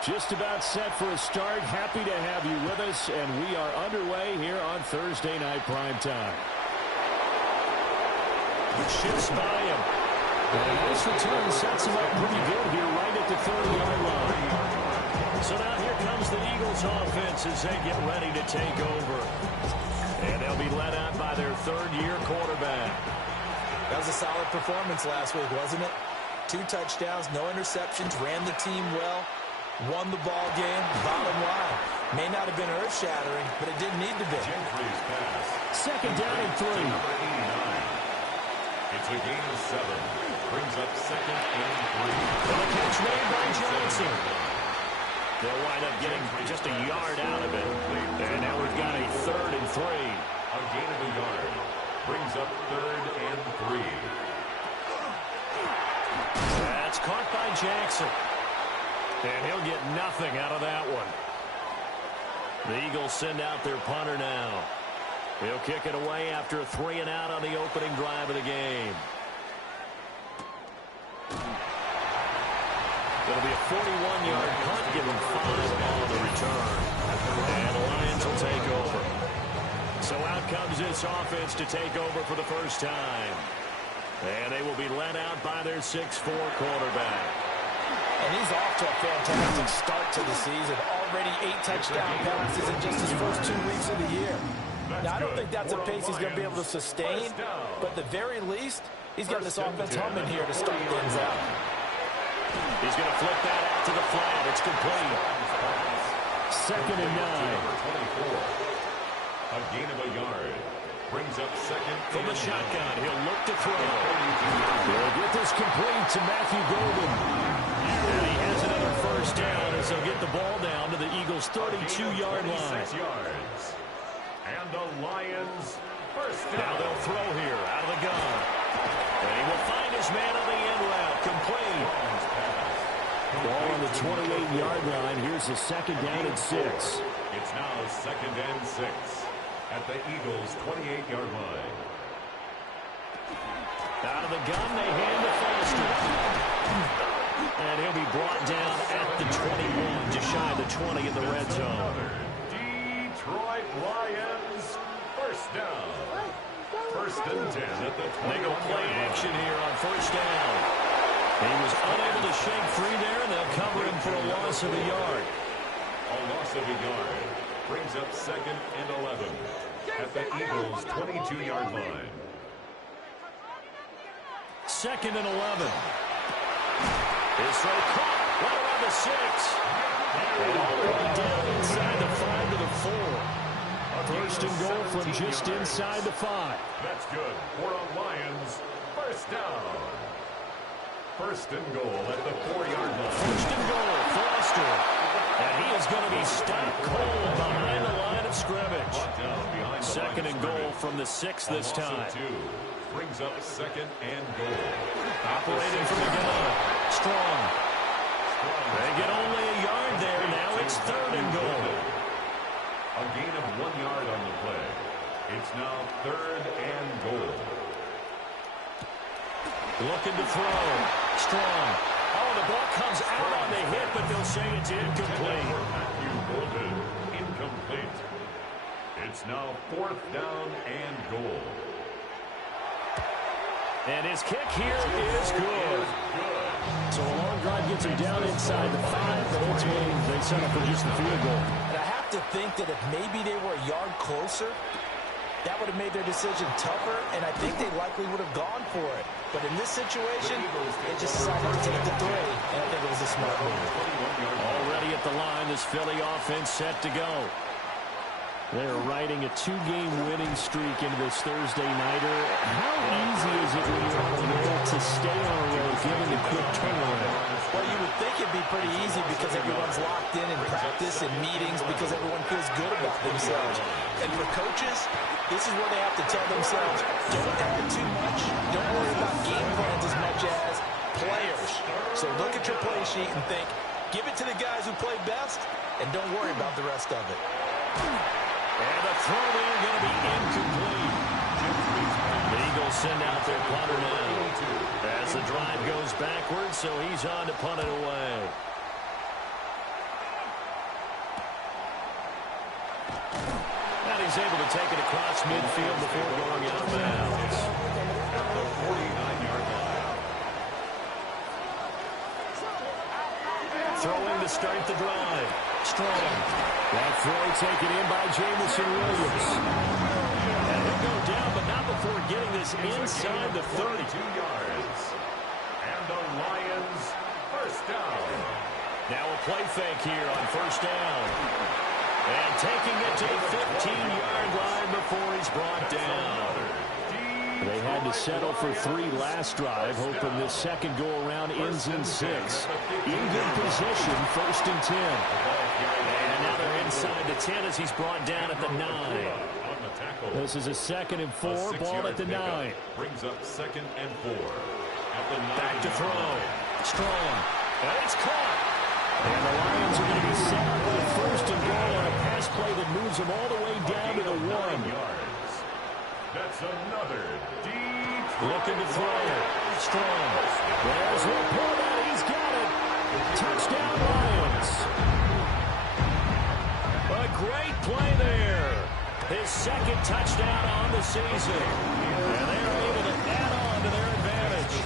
Just about set for a start. Happy to have you with us, and we are underway here on Thursday Night Primetime. Shifts by him. And this return sets him up pretty good here right at the 30-yard line. So now here comes the Eagles offense as they get ready to take over. And they'll be led out by their third-year quarterback. That was a solid performance last week, wasn't it? 2 touchdowns, no interceptions, ran the team well, won the ball game. Bottom line, may not have been earth-shattering, but it didn't need to be. Second down and 3. It's a gain of 7. Brings up second and 3. The catch made by Johnson. They'll wind up getting just a yard out of it. And now we've got a 3rd and 3. A gain of a yard. Brings up 3rd and 3. That's caught by Jackson. And he'll get nothing out of that one. The Eagles send out their punter now. He'll kick it away after a 3 and out on the opening drive of the game. It'll be a 41-yard punt, give him 5 on the return. And the Lions will take over. So out comes this offense to take over for the first time. And they will be led out by their 6'4" quarterback. And he's off to a fantastic start to the season. Already 8 touchdown passes in just his first 2 weeks of the year. Now, I don't think that's a pace he's going to be able to sustain, but at the very least, he's got this offense humming here to start things out. He's going to flip that out to the flat. It's complete. Second and 9. A gain of a yard. Brings up second. From the shotgun, he'll look to throw. He'll get this complete to Matthew Golden. And he has another first down as they'll get the ball down to the Eagles' 32-yard line. Yards. And the Lions first down. Now they'll throw here out of the gun. And he will find his man on the end route. Complete. Ball on the 28-yard line. Here's the second down and 6. It's now second and 6 at the Eagles' 28-yard line. Out of the gun, they hand to Foster. And he'll be brought down at the 21, just shy of the 20 in the red zone. Detroit Lions, first down. First and 10 at the 20. They go play action here on first down. He was unable to shake free there, and they'll cover him for a loss of a yard. A loss of a yard brings up second and 11 at the Eagles' 22-yard line. Second and 11. His throw caught right around the 6. And all the way down inside the 5 to the 4. First and goal from just inside the 5. That's good for a Lions first down. First and goal at the 4-yard line. First and goal, Foster. And he is going to be stopped cold behind the line of scrimmage. Second and goal from the 6 this time. Brings up second and goal. Operating from the gun. Strong. They get only a yard there. Now it's third and goal. A gain of 1 yard on the play. It's now third and goal. Looking to throw. Strong. Oh, the ball comes out on the hit, but they'll say it's incomplete. Matthew Golden, incomplete. It's now fourth down and goal. And his kick here is good. So a long drive gets him down inside the 5, but ultimately they set up for just the field goal. And I have to think that if maybe they were a yard closer, that would have made their decision tougher, and I think they likely would have gone for it. But in this situation, they just decided to take the 3, and I think it was a smart move. Already at the line, this Philly offense set to go. They're riding a 2-game winning streak into this Thursday nighter. How easy is it when you're on the road to stay on a roll, given the quick turnaround? Well, you would think it'd be pretty easy because everyone's locked in practice and meetings because everyone feels good about themselves. And for coaches, this is where they have to tell themselves, don't effort too much. Don't worry about game plans as much as players. So look at your play sheet and think, give it to the guys who play best, and don't worry about the rest of it. And the throw there going to be incomplete. The Eagles send out their punter now as the drive goes backwards, so he's on to punt it away. he's able to take it across midfield before going out of bounds. At the 49-yard line. Throwing to start the drive. Strong. That throw taken in by Jameson Williams. And he'll go down, but not before getting this inside the 32 yards. And the Lions first down. Now a play fake here on first down. And taking it to the 15-yard line before he's brought down. They had to settle for 3 last drive, hoping this second go-around ends in 6. In good position, first and 10. And now they're inside the 10 as he's brought down at the 9. This is a 2nd and 4, ball at the 9. Brings up 2nd and 4. At the 9. Back to throw. Strong. And it's caught. And the Lions are going to be set up with a first and goal on a pass play that moves them all the way down to the 1. Yards. That's another deep. Looking to throw. Strong. There's Laporta. He's got it. Touchdown Lions. A great play there. His 2nd touchdown on the season. And they're able to add on to their advantage.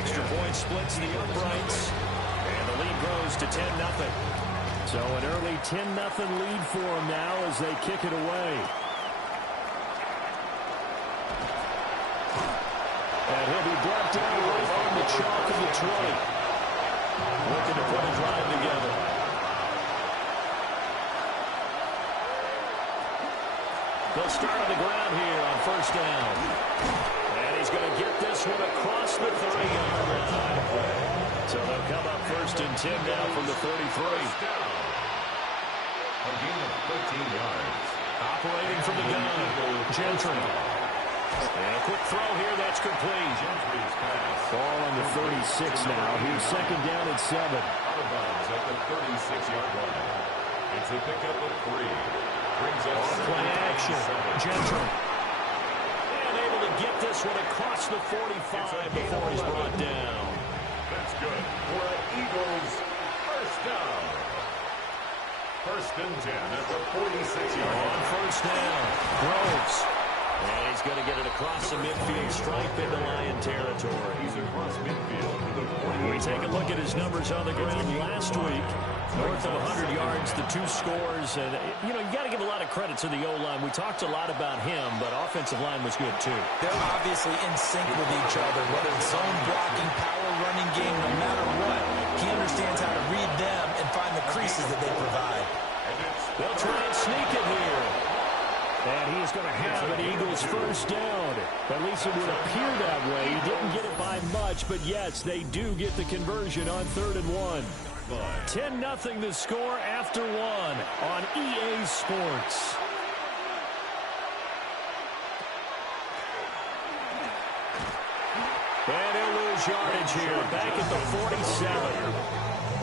Extra point splits the uprights. And the lead grows to 10-0. So an early 10-0 lead for them now as they kick it away. And he'll be brought down right on the chalk of Detroit. Looking to put a drive together. They'll start on the ground here on first down. And he's going to get this one across the 30-yard line. So they'll come up first and 10 now from the 33. A gain of 13 yards. Operating from the gun, Gentry. And a quick throw here, that's complete. Gentry's pass. Ball on the 36 now. Here's 2nd down and 7. Out of bounds at the 36-yard line. It's a pickup of 3. Brings up Play action. Gentry. And able to get this one across the 45 before he's brought down. That's good for an Eagles first down. First and 10 at the 46-yard line. On first down, Groves. And he's going to get it across the midfield stripe into Lion territory. He's across midfield to the 48. We take a look at his numbers on the ground last week. North of 100 yards, the 2 scores. And, you know, you got to give a lot of credit to the O-line. We talked a lot about him, but offensive line was good, too. They're obviously in sync with each other, whether it's zone blocking, power running game, no matter what. He understands how to read them and find the creases that they provide. They'll try and sneak it here. And he is going to have an Eagles first down. At least it would appear that way. He didn't get it by much, but yes, they do get the conversion on 3rd and 1. 10-0 the score after 1 on EA Sports. And he'll lose yardage here. Back at the 47.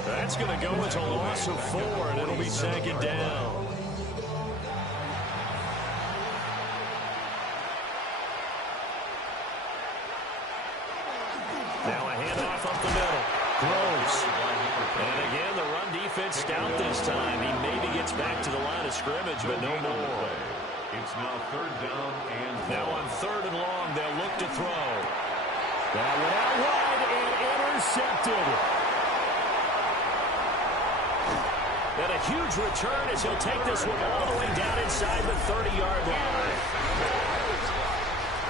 That's going to go as a loss of 4, and it'll be 2nd down. Now a handoff up the middle. Groves. And again, the run defense stout this time. He maybe gets back to the line of scrimmage, but no more. It's now 3rd down and 4. Now on 3rd and long, they'll look to throw. That went out wide and intercepted. And a huge return as he'll take this one all the way down inside the 30-yard line.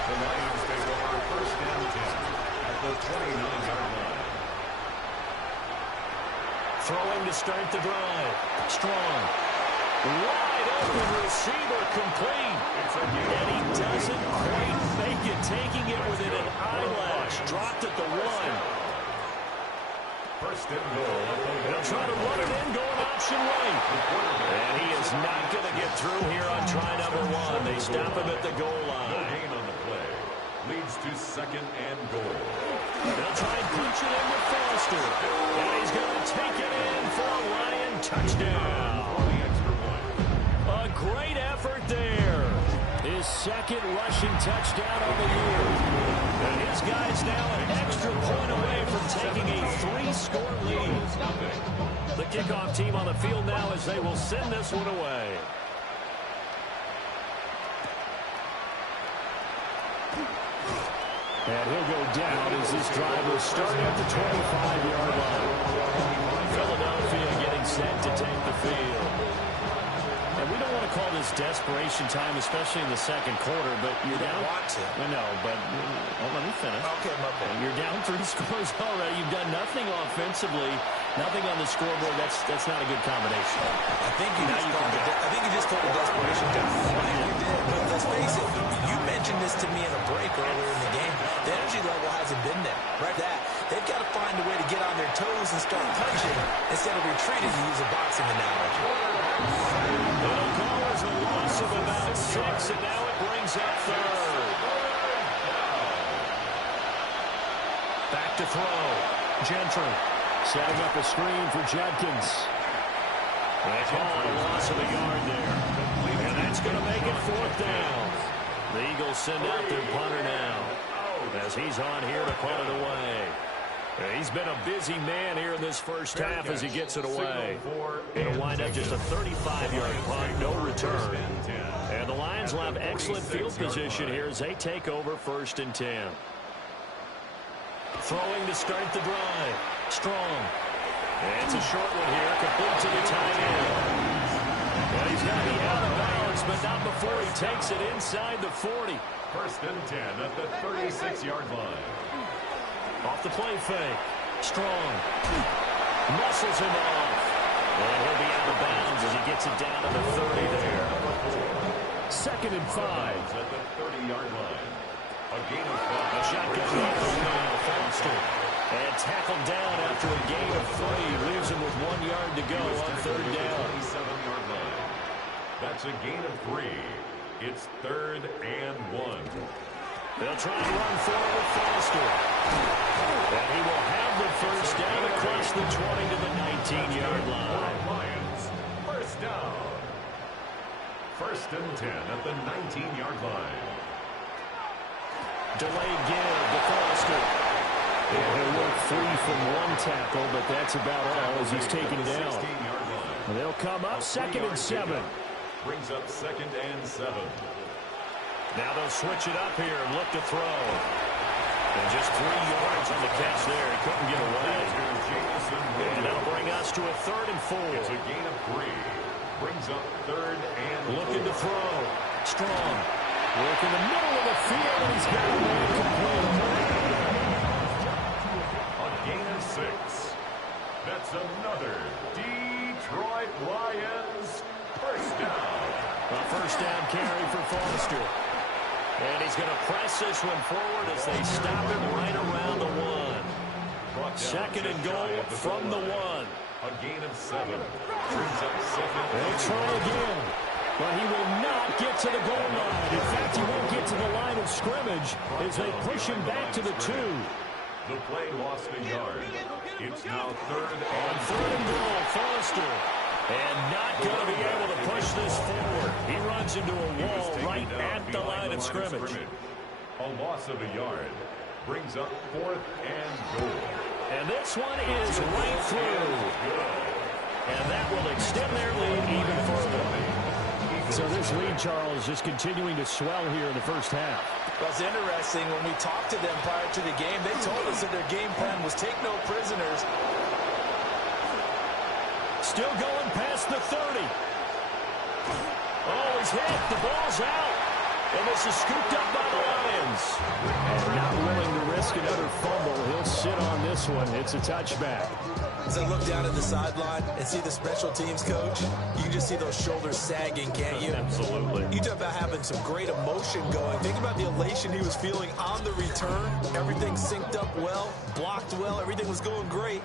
The Lions take over first and 10 at the 29-yard line. Throwing to start the drive. Strong. Wide open receiver complete. And he doesn't quite make it, taking it within an eyelash. Dropped at the 1. First and goal. They'll try to run it in, going option right. And he is not going to get through here on try number 1. They stop him at the goal line. No gain on the play. Leads to 2nd and goal. They'll try and punch it in with Foster. And he's going to take it in for a Lion touchdown. A great effort there. His 2nd rushing touchdown on the year. And his guy's now an extra point away from taking a 3-score lead. The kickoff team on the field now as they will send this one away. And he'll go down as this drive will start at the 25-yard line. Philadelphia getting set to take the field. And we don't want to call this desperation time, especially in the second quarter, but you're down. Want to. I know, but let me finish. Okay, my bad. You're down 3 scores already. You've done nothing offensively, nothing on the scoreboard. That's not a good combination. I think you just called it desperation time. You did, but let's face it. You mentioned this to me in a break earlier in the game. The energy level hasn't been there. Right? They've got to find a way to get on their toes and start punching instead of retreating, to use a boxing analogy. It'll go as a loss of about 6, and now it brings up third. Back to throw. Gentry setting up a screen for Judkins. They call it a loss of a yard there. And that's going to make it 4th down. The Eagles send out their punter now, as he's on here to punt it away. He's been a busy man here in this first half as he gets it away. It'll wind up just a 35-yard punt, no return. And the Lions will have excellent field position here as they take over 1st and 10. Throwing to start the drive. Strong. And it's a short one here, complete to the tight end. Well, he's got to be out of bounds, but not before he takes it inside the 40. 1st and 10 at the 36-yard line. Off the play fake. Strong. Muscles him off. And he'll be out of bounds as he gets it down to the 30 there. 2nd and 5. At the 30-yard line. A gain of 5. A shotgun now. Foster. And tackled down after a gain of 3. Leaves him with 1 yard to go on 3rd down. 27-yard line. That's a gain of 3. It's 3rd and 1. They'll try and run forward with Foster. And he will have the 1st down across the 20 to the 19-yard line. Lions, 1st down. 1st and 10 at the 19-yard line. Delayed give to Foster. And he'll work free from 1 tackle, but that's about all as he's taken down. They'll come up 2nd and 7. Brings up 2nd and 7. Now they'll switch it up here and look to throw. And just 3 yards on the catch there. He couldn't get away. And that'll bring us to a 3rd and 4. It's a gain of 3. Brings up 3rd and 4. Looking to throw. Strong. Work in the middle of the field, and he's got away complete. A gain of 6. That's another Detroit Lions 1st down. A 1st down carry for Foster. And he's going to press this one forward as they stop him right around the 1. 2nd and goal from the 1. A gain of 7. Brings up 2nd. They'll try again. But he will not get to the goal line. In fact, he won't get to the line of scrimmage as they push him back to the 2. The play lost a yard. It's now 3rd On and 3rd and goal, Foster. And not going to be able to push this forward. He runs into a wall right at the line of scrimmage. A loss of a yard. Brings up 4th and goal. And this one is right through. And that will extend their lead even further. So this lead, Charles, is continuing to swell here in the first half. Well, it's interesting. When we talked to them prior to the game, they told us that their game plan was take no prisoners. Still going past the 30. Oh, he's hit. The ball's out. And this is scooped up by the Lions. And not willing to risk another fumble. He'll sit on this one. It's a touchback. As I look down at the sideline and see the special teams coach, you can just see those shoulders sagging, can't you? Absolutely. You talk about having some great emotion going. Think about the elation he was feeling on the return. Everything synced up well, blocked well, everything was going great.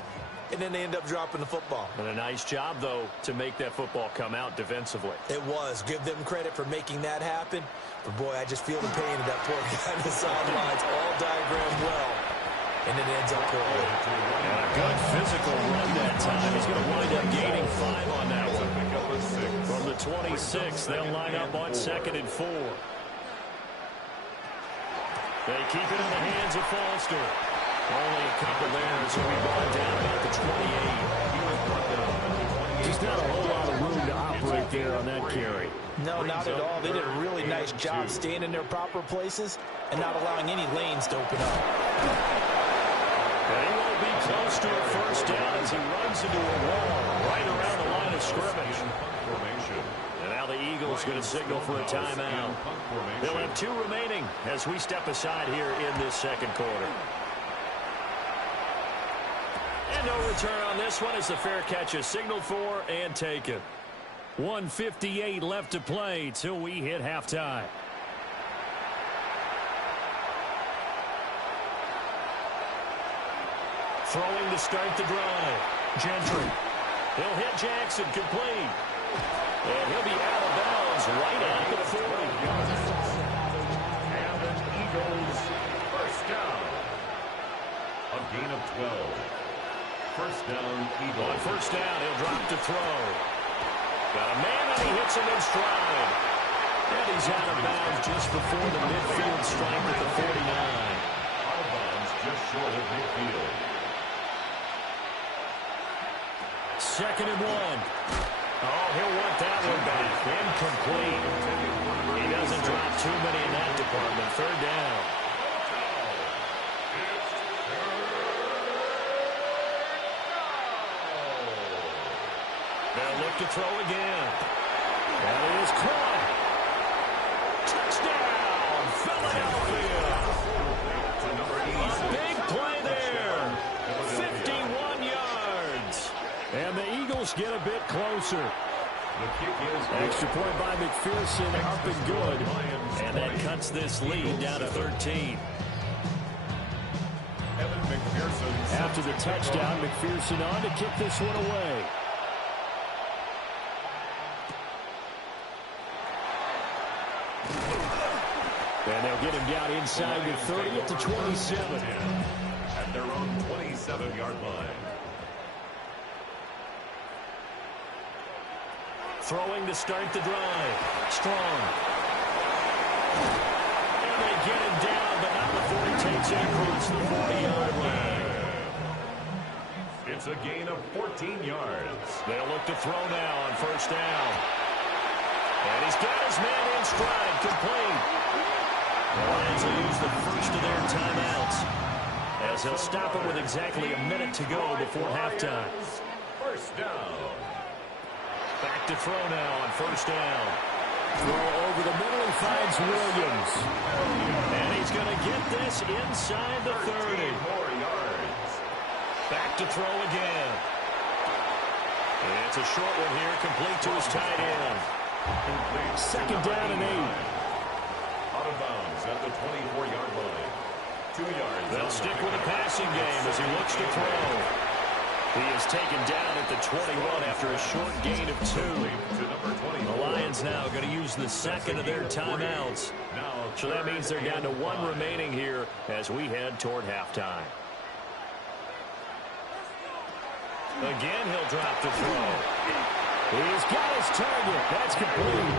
And then they end up dropping the football. And a nice job, though, to make that football come out defensively. It was. Give them credit for making that happen. But, boy, I just feel the pain of that poor guy on the sidelines. All diagrammed well. And it ends up poorly. And a good physical run that time. He's going to wind up gaining 5 on that one. From the 26, they'll line up on 2nd and 4. They keep it in the hands of Foster. Only a couple there, so we brought down about the 28. Just not a whole lot of room to operate there on that carry. No, not at all. They did a really nice job staying in their proper places and not allowing any lanes to open up. And he won't be close to a first down as he runs into a wall right around the line of scrimmage. And now the Eagles going to signal for a timeout. They'll have 2 remaining as we step aside here in this second quarter. And no return on this one as the fair catch is signaled for and taken. 1:58 left to play till we hit halftime. Throwing to start the drive. Gentry. He'll hit Jackson complete. And he'll be out of bounds right at the 40. And the Eagles first down. A gain of 12. First down, Eagles. On first down, he'll drop to throw. Got a man and he hits him in stride. And he's out of bounds just before the midfield stripe at the 49. Out of bounds just short of midfield. Second and 1. Oh, he'll want that one back. Incomplete. He doesn't drop too many in that department. Third down. They'll look to throw again. That is caught. Touchdown, Philadelphia. A big play there. 51 yards. And the Eagles get a bit closer. Extra point by McPherson, up and good. And that cuts this lead down to 13. After the touchdown, McPherson on to kick this one away. And they'll get him down inside the 30 at the 27. At their own 27-yard line. Throwing to start the drive. Strong. And they get him down, but not before he takes it across the 40-yard line. It's a gain of 14 yards. They'll look to throw now on first down. And he's got his man in stride, complete. The Lions will use the first of their timeouts as he'll stop it with exactly a minute to go before halftime. First down. Back to throw now on first down. Throw over the middle, he finds Williams. And he's going to get this inside the 30. More yards. Back to throw again. And it's a short one here, complete to his tight end. Second down and 8. Out of bounds at the 24-yard line. 2 yards. They'll stick with the passing game as he looks to throw. He is taken down at the 21 after a short gain of 2. The Lions now going to use the second of their timeouts. So that means they're down to 1 remaining here as we head toward halftime. Again, he'll drop to throw. He's got his target. That's complete.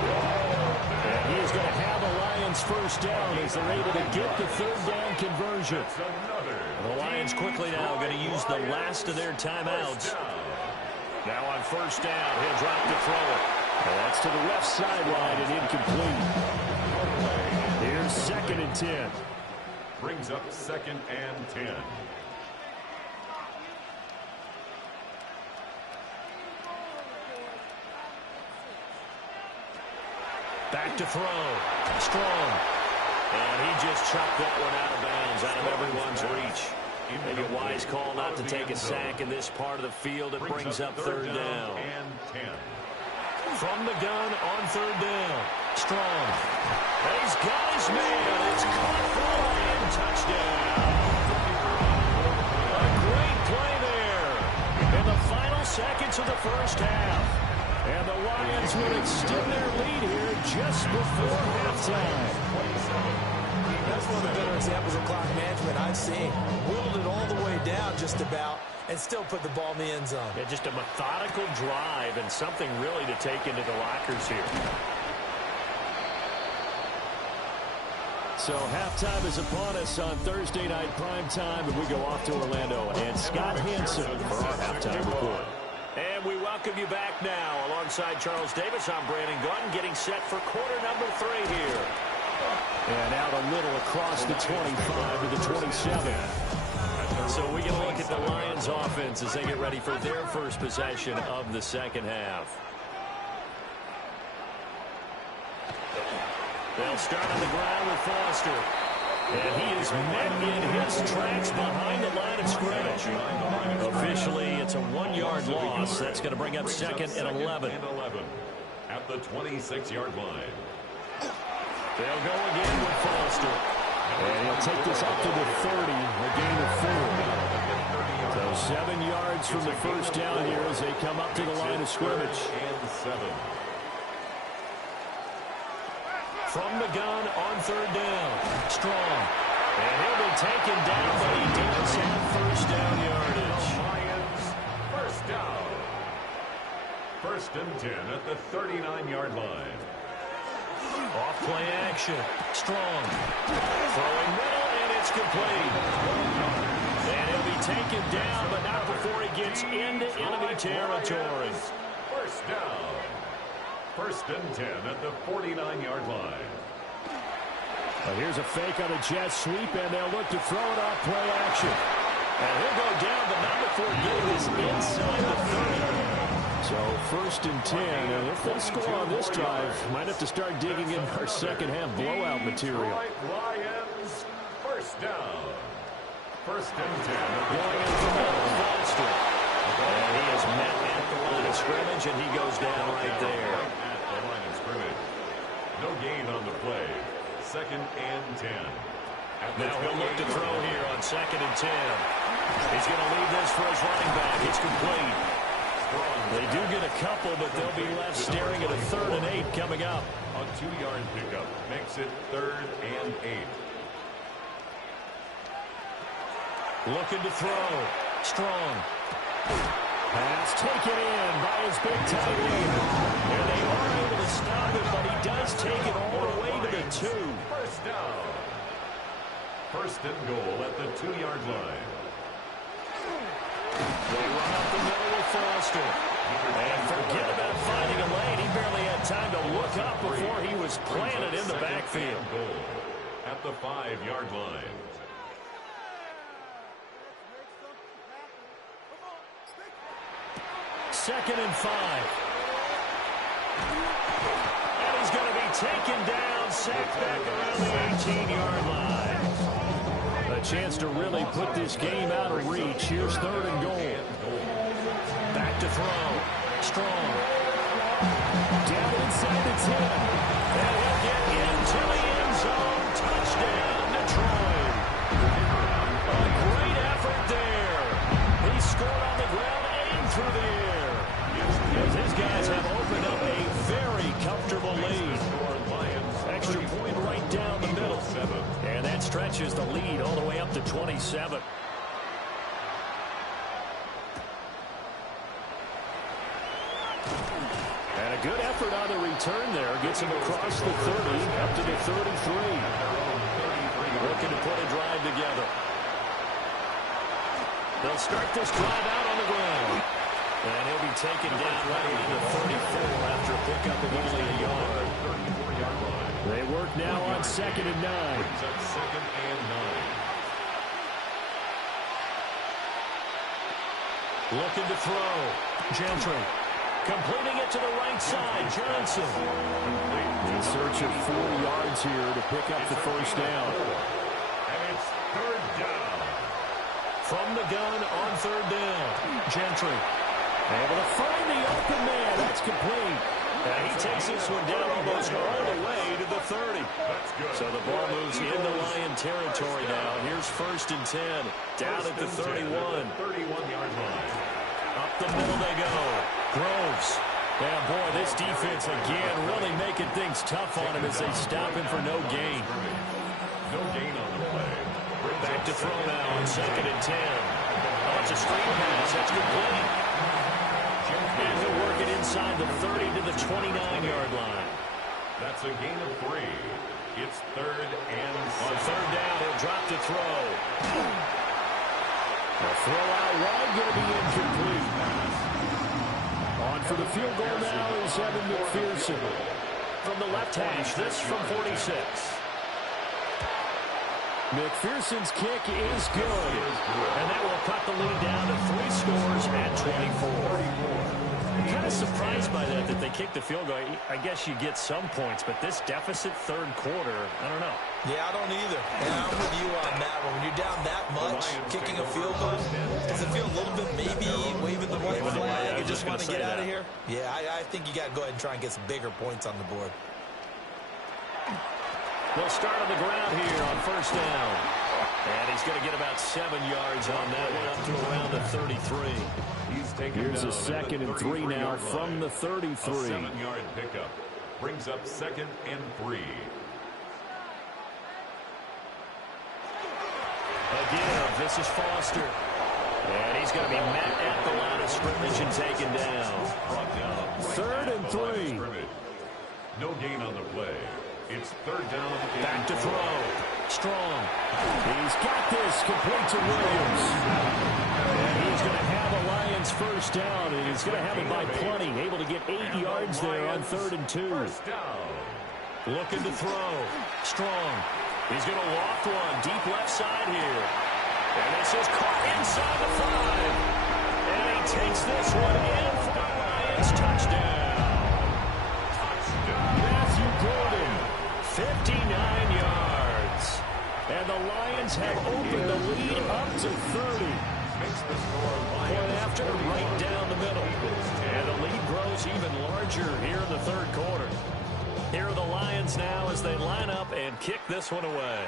And he is going to have the Lions first down as they're able to get the third down conversion. The Lions quickly now going to use the last of their timeouts. Now on first down, he'll drop to throw it. And that's to the left sideline and incomplete. Here's second and 10. Brings up second and 10. Back to throw. Strong. And he just chucked that one out of bounds, out of everyone's reach. Maybe a wise call not to take a sack in this part of the field. It brings up third down. And 10. From the gun on third down. Strong. And he's got his man. It's caught for a Lion touchdown. A great play there in the final seconds of the first half. And the Lions will extend their lead here just before halftime. That's one of the better examples of clock management I've seen. Whittled it all the way down just about and still put the ball in the end zone. Yeah, just a methodical drive and something really to take into the lockers here. So halftime is upon us on Thursday night primetime, and we go off to Orlando. And Scott Hanson for our halftime report. And we welcome welcome you back now. Alongside Charles Davis, I'm Brandon Gaudin, getting set for quarter number 3 here. And out a little across the 25 to the 27. So we can look at the Lions offense as they get ready for their first possession of the second half. They'll start on the ground with Foster. And he is met in his tracks behind the line of scrimmage. Officially, it's a 1-yard loss. That's going to bring up second and 11. At the 26-yard line. They'll go again with Foster. And he'll take this up to the 30, a gain of 4. So 7 yards from the first down here as they come up to the line of scrimmage. And 7. From the gun on third down. Strong. And he'll be taken down, but he does have first down yardage. Lions, first down. First and 10 at the 39-yard line. Off play action. Strong. Throwing middle, and it's complete. And he'll be taken down, but not before he gets into enemy territory. First down. First and 10 at the 49-yard line. Well, here's a fake on the jet sweep, and they'll look to throw it off play action. And he'll go down, but not before getting this inside the 30. So first and 10, and if they score on this drive, might have to start digging in our second half blowout material. Lions, first down. First and 10 at the Going in from Foster. And he is met at the line of scrimmage, and he goes down right there. At the line of scrimmage. No gain on the play. Second and 10. Now he'll look to throw here on second and 10. He's going to leave this for his running back. It's complete. They do get a couple, but they'll be left staring at a 3rd and 8 coming up. A 2-yard pickup makes it 3rd and 8. Looking to throw. Strong. Pass taken in by his big tight end. And they are able to stop it, but he does take it all the way to the 2. First down. First and goal at the 2-yard line. They run up the middle with Foster. And forget about finding a lane. He barely had time to look up before he was planted in the backfield. Goal at the 5-yard line. Second and 5. And he's going to be taken down, sacked back around the 18-yard line. A chance to really put this game out of reach. Here's 3rd and goal. Back to throw. Strong. Down inside the 10. And he'll get into the end zone. Touchdown, Detroit. A great effort there. He scored on the ground, aimed through the air. As his guys have opened up a very comfortable lead. Extra point right down the middle. And that stretches the lead all the way up to 27. And a good effort on the return there. Gets him across the 30, up to the 33. Looking to put a drive together. They'll start this drive out on the ground. And he'll be taken down right around the 34 after a pickup of only a yard. They work now on second and 9. Second and 9. Looking to throw. Gentry. Completing it to the right side. Johnson. In search of 4 yards here to pick up the first down. And it's 3rd down. From the gun on 3rd down. Gentry. Able to find the open man. That's complete. And he takes this one down almost all the way to the 30. That's good. So the ball moves into Lion territory now. Here's 1st and 10. Down at the 31. 31-yard line. Up the middle they go. Groves. Yeah, boy, this defense again really making things tough on him as they stop him for no gain. No gain on the play. Back to throw now on 2nd and 10. Oh, it's a screen pass. That's complete. And he'll work it inside the 30 to the 29-yard line. That's a gain of 3. It's 3rd and 6. On 3rd down, he'll drop to throw. The throw out wide going to be incomplete. On for the field goal now is Evan McPherson. From the left hash, this from 46. McPherson's kick is good. And that will cut the lead down to 3 scores at 24. I'm kind of surprised by that they kicked the field goal. I guess you get some points, but this deficit third quarter, I don't know. Yeah, I don't either. And I'm with you on that one. When you're down that much, kicking a field goal, does it feel a little bit maybe waving the white flag and just want to get out of here? Yeah, I think you got to go ahead and try and get some bigger points on the board. They'll start on the ground here on first down. And he's going to get about 7 yards on that one up to around the 33. Here's a 2nd and 3 now from the 33. A 7-yard pickup brings up 2nd and 3. Again, this is Foster. And he's going to be met at the line of scrimmage and taken down. 3rd and 3. No gain on the play. It's 3rd down. Back to throw. Strong. He's got this complete to Williams. And he's going to have a Lions first down, and he's going to have it by plenty. Able to get 8 yards there on 3rd and 2. Looking to throw. Strong. He's going to loft one deep left side here. And this is caught inside the 5. And he takes this one in for the Lions. Touchdown. Matthew Gordon. 59 yards. And the Lions have opened the lead up to 30. Point after, right down the middle. And the lead grows even larger here in the third quarter. Here are the Lions now as they line up and kick this one away.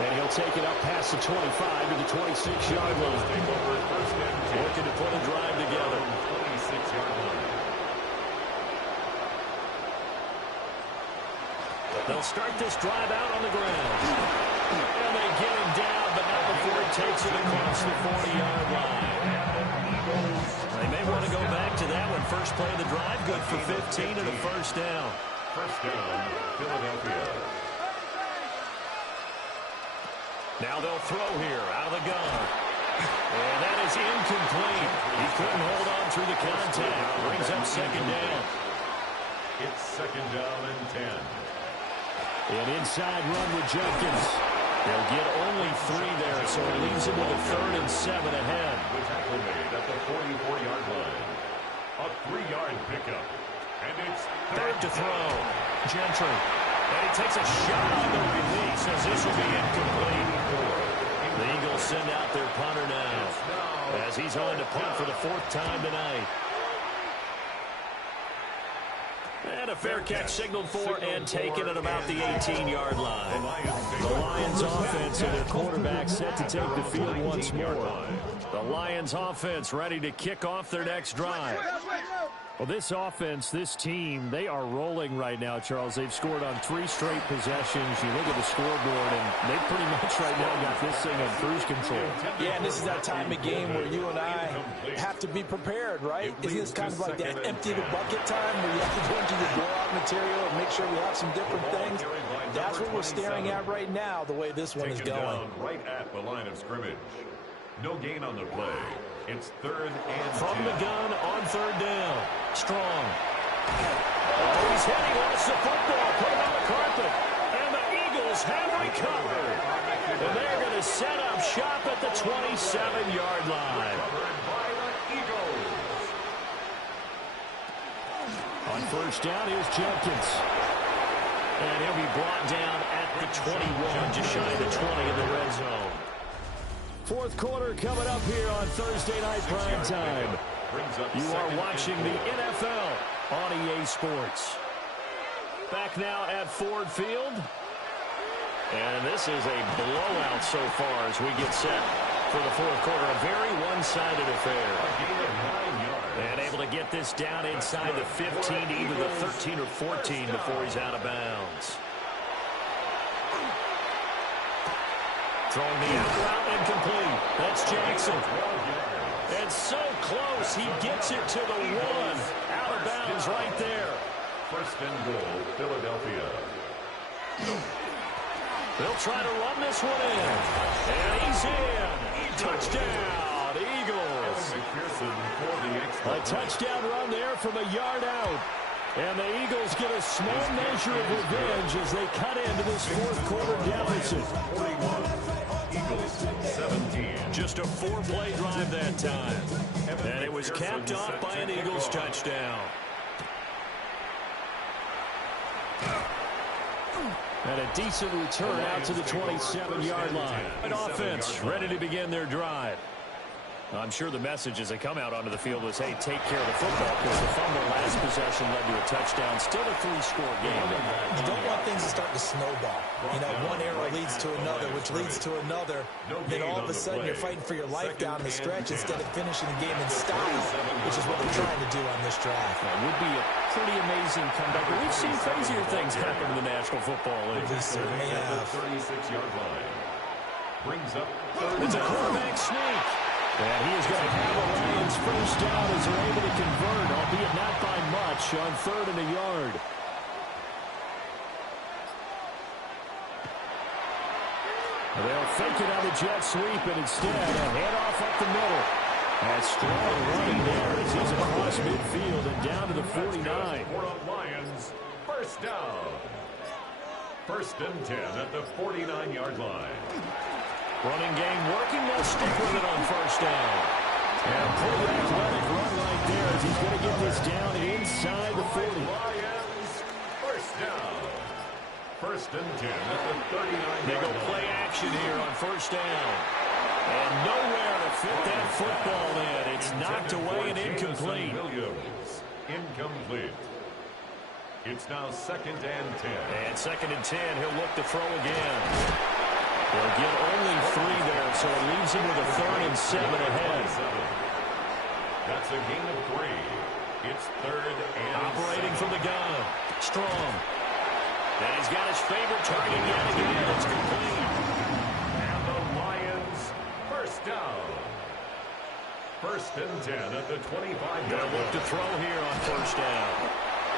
And he'll take it up past the 25 to the 26-yard line. Looking to put a drive together. 26-yard line. They'll start this drive out on the ground. And they get him down, but not before he takes it across the 40-yard line. They may want to go back to that one. First play of the drive, good for 15 and a first down. First down, Philadelphia. Now they'll throw here out of the gun. And that is incomplete. He couldn't hold on through the contact. Brings up second down. It's 2nd down and 10. An inside run with Jenkins. They'll get only 3 there, so it leaves him with a 3rd and 7 ahead. The tackle made at the 44-yard line. A 3-yard pickup. And it's Back to throw. Gentry. And he takes a shot on the release as this will be incomplete. The Eagles send out their punter now as he's on to punt for the 4th time tonight. And a fair catch signaled for and taken at about the 18-yard line. The Lions offense and their quarterback set to take the field once more. The Lions offense ready to kick off their next drive. Well, this offense, this team, they are rolling right now, Charles. They've scored on 3 straight possessions. You look at the scoreboard, and they pretty much right now got this thing on cruise control. Yeah, and this is that time of game where you and I have to be prepared, right? Isn't this kind of like that empty the bucket time where you have to go into the blowout material and make sure we have some different things? That's what we're staring at right now, the way this one is going. Right at the line of scrimmage. No gain on the play. It's 3rd and 10. From the gun on 3rd down. Strong. Oh, he's hit. He wants the football. Put it on the carpet. And the Eagles have recovered. And they're going to set up shop at the 27-yard line. On first down, here's Jenkins. And he'll be brought down at the 21, just shy of the 20 in the red zone. 4th quarter coming up here on Thursday Night Prime Time. You are watching the NFL on EA Sports. Back now at Ford Field. And this is a blowout so far as we get set for the 4th quarter. A very one-sided affair. And able to get this down inside the 15 to either the 13 or 14 before he's out of bounds. Throwing the out route incomplete. That's Jackson. And so close, he gets it to the 1. Out of bounds right there. 1st and goal, Philadelphia. They'll try to run this one in. And he's in. Touchdown, Eagles. A touchdown run there from a yard out. And the Eagles get a small measure of revenge as they cut into this fourth quarter deficit. 41, Eagles 17. Just a 4-play drive that time. And it was capped off by an Eagles touchdown. And a decent return out to the 27-yard line. An offense ready to begin their drive. I'm sure the message as they come out onto the field was, hey, take care of the football, because the fumble last possession led to a touchdown. Still a 3-score game. You don't want things to start to snowball. You know, one arrow leads to another, which leads to another. Then all of a sudden you're fighting for your life down the stretch instead of finishing the game in style, which is what they're trying to do on this drive. It would be a pretty amazing comeback. But we've seen crazier things happen in the National Football League. We certainly have. 36-yard line. Brings up It's a quarterback sneak. And he is going to have a Lions first down as they're able to convert, albeit not by much, on 3rd and a yard. They'll fake it on the jet sweep, and instead a handoff up the middle. And strong running there as he's across midfield and down to the 49. For the Lions, first down. 1st and 10 at the 49-yard line. Running game working. They'll stick with it on first down. And a pretty athletic run right there as he's going to get this down inside the 40. Lions, first down. 1st and 10 at the 39-yard line. They go play action here on first down. And nowhere to fit that football in. It's knocked away and incomplete. Williams, incomplete. It's now 2nd and 10. And 2nd and 10, he'll look to throw again. They'll get only 3 there, so it leaves him with a 3rd and 7 ahead. That's a gain of 3. It's 3rd and Operating 7. from the gun. Strong. And he's got his favorite target yet again. It's complete. And the Lions, first down. 1st and 10 at the 25-yard They'll look to throw here on first down.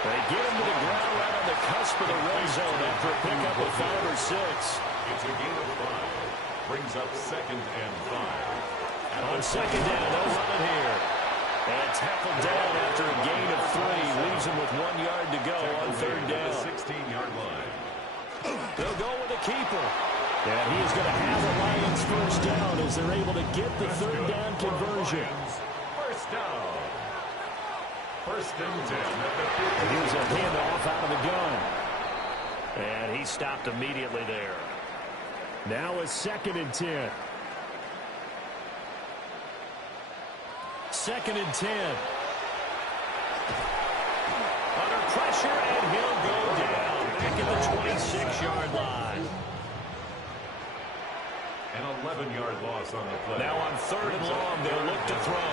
They get him to the ground right on the cusp of the red zone after a pickup of 5 or 6. It's a gain of 5. Brings up 2nd and 5. On 2nd down, they'll run it here. And tackled down after a gain of 3. Leaves him with 1 yard to go on 3rd down. 16-yard line. They'll go with a keeper. And he is going to have a Lions first down as they're able to get the 3rd down conversion. First down. 1st and 10 at the 50. Here's a handoff out of the gun. And he stopped immediately there. Now a 2nd and 10. 2nd and 10. Under pressure, and he'll go down. Back at the 26-yard line. An 11-yard loss on the play. Now on 3rd and long, they'll look to throw.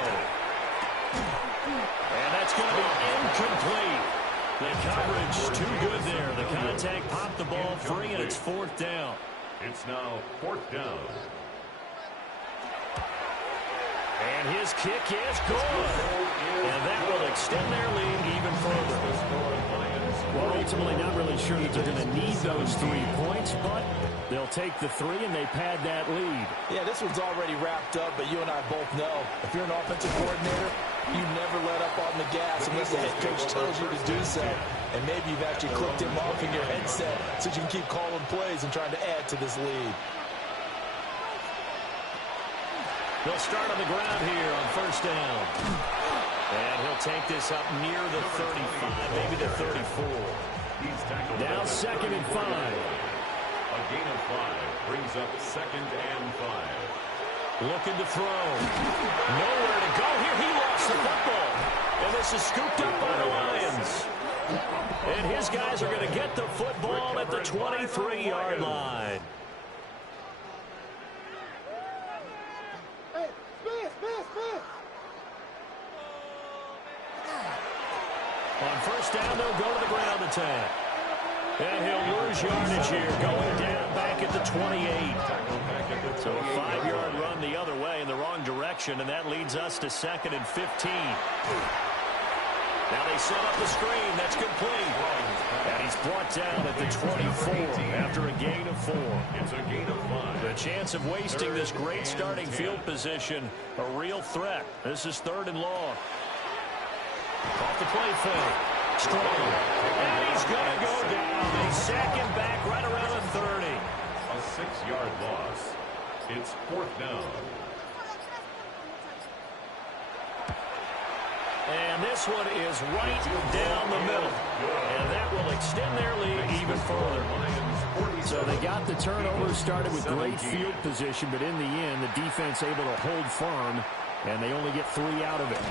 And that's going to be incomplete. The coverage too good there. The contact popped the ball free, and it's 4th down. It's now 4th down. And his kick is good. And that will extend their lead even further. Well, ultimately not really sure that they're going to need those 3 points, but they'll take the 3 and they pad that lead. Yeah, this one's already wrapped up, but you and I both know if you're an offensive coordinator, you never let up on the gas unless the head coach tells you to do so. And maybe you've actually clicked him off in your headset so you can keep calling plays and trying to add to this lead. They'll start on the ground here on first down. And he'll take this up near the 35, maybe the 34. Now 2nd and 5. A gain of 5 brings up 2nd and 5. Looking to throw. Nowhere to go here. He lost the football. And this is scooped up by the Lions. And his guys are going to get the football at the 23-yard line. On first down, they'll go to the ground attack. And he'll lose yardage here, going down back at the 28. So a 5-yard run the other way in the wrong direction, and that leads us to 2nd and 15. Now they set up the screen. That's complete. And he's brought down at the 24 after a gain of 4. It's a gain of 5. The chance of wasting this great starting field position, a real threat. This is 3rd and long. Off the play fake. Strong. And he's going to go down. They sack him back right around the 30. A 6-yard loss. It's 4th down. And this one is right down the middle. And that will extend their lead even further. So they got the turnover started with great field position, but in the end, the defense able to hold firm, and they only get 3 out of it.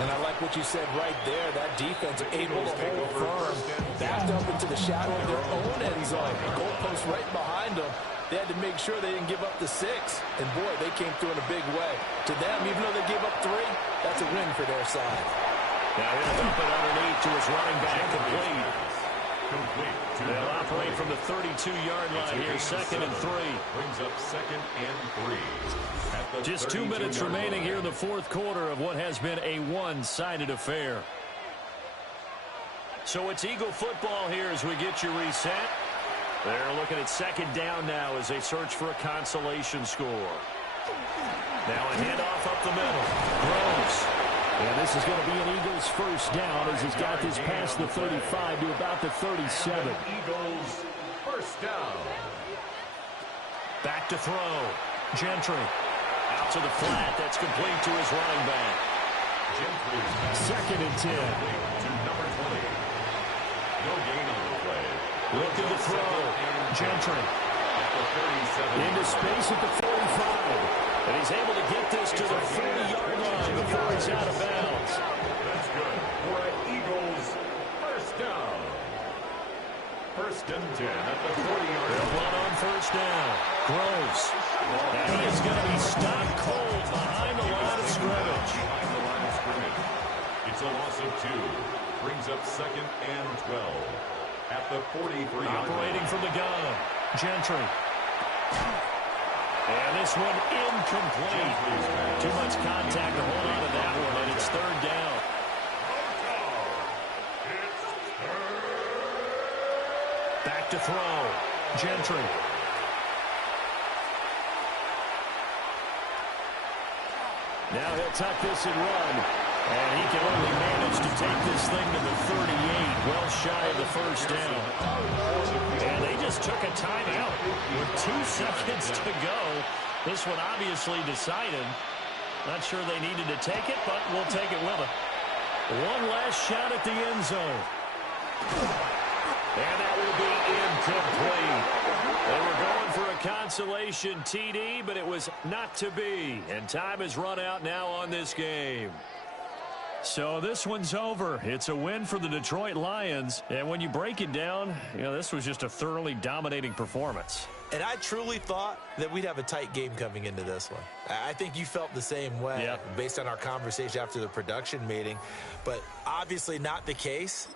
And I like what you said right there. That defense able to hold firm, backed up into the shadow of their own end zone. Goalpost right behind them. They had to make sure they didn't give up the 6. And, boy, they came through in a big way. To them, even though they gave up 3, that's a win for their side. Now he'll dump it underneath to his running back, complete. They'll operate from the 32-yard line here, 2nd and 3. Brings up 2nd and 3. Just 2 minutes remaining here in the 4th quarter of what has been a one-sided affair. So it's Eagle football here as we get you reset. They're looking at 2nd down now as they search for a consolation score. Now a handoff up the middle. Groves. And this is going to be an Eagles 1st down as he's got this past the 35 to about the 37. Eagles 1st down. Back to throw. Gentry. Out to the flat. That's complete to his running back. Gentry. 2nd and 10. To number 20. No gain on the play. Looking to throw. Gentry. At the 37. Into space at the 45. And he's able to get this to the 40-yard line before he's out of bounds. That's good for an Eagles 1st down. 1st and 10 at the 40-yard line. One on 1st down. Groves. And he is going to be stopped cold behind the line of scrimmage. Behind the line of scrimmage. It's a loss of 2. Brings up 2nd and 12 at the 43-yard line. Operating from the gun. Gentry. And this one incomplete. Too much contact to hold on to that one, and it's 3rd down. Back to throw. Gentry. Now he'll tuck this and run. And he can only manage to take this thing to the 38, well shy of the 1st down. And they just took a timeout with 2 seconds to go. This one obviously decided. Not sure they needed to take it, but we'll take it with them. One last shot at the end zone. And that will be incomplete. They were going for a consolation TD, but it was not to be. And time has run out now on this game. So this one's over. It's a win for the Detroit Lions. And when you break it down, this was just a thoroughly dominating performance. And I truly thought that we'd have a tight game coming into this one. I think you felt the same way based on our conversation after the production meeting. But obviously not the case.